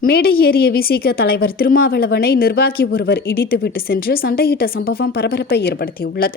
மேடை ஏறிய விசிக தலைவர் திருமாவளவனை நிர்வாகி ஒருவர் இடித்துவிட்டு சென்று சண்டையிட்ட சம்பவம் பரபரப்பை ஏற்படுத்தியுள்ளது.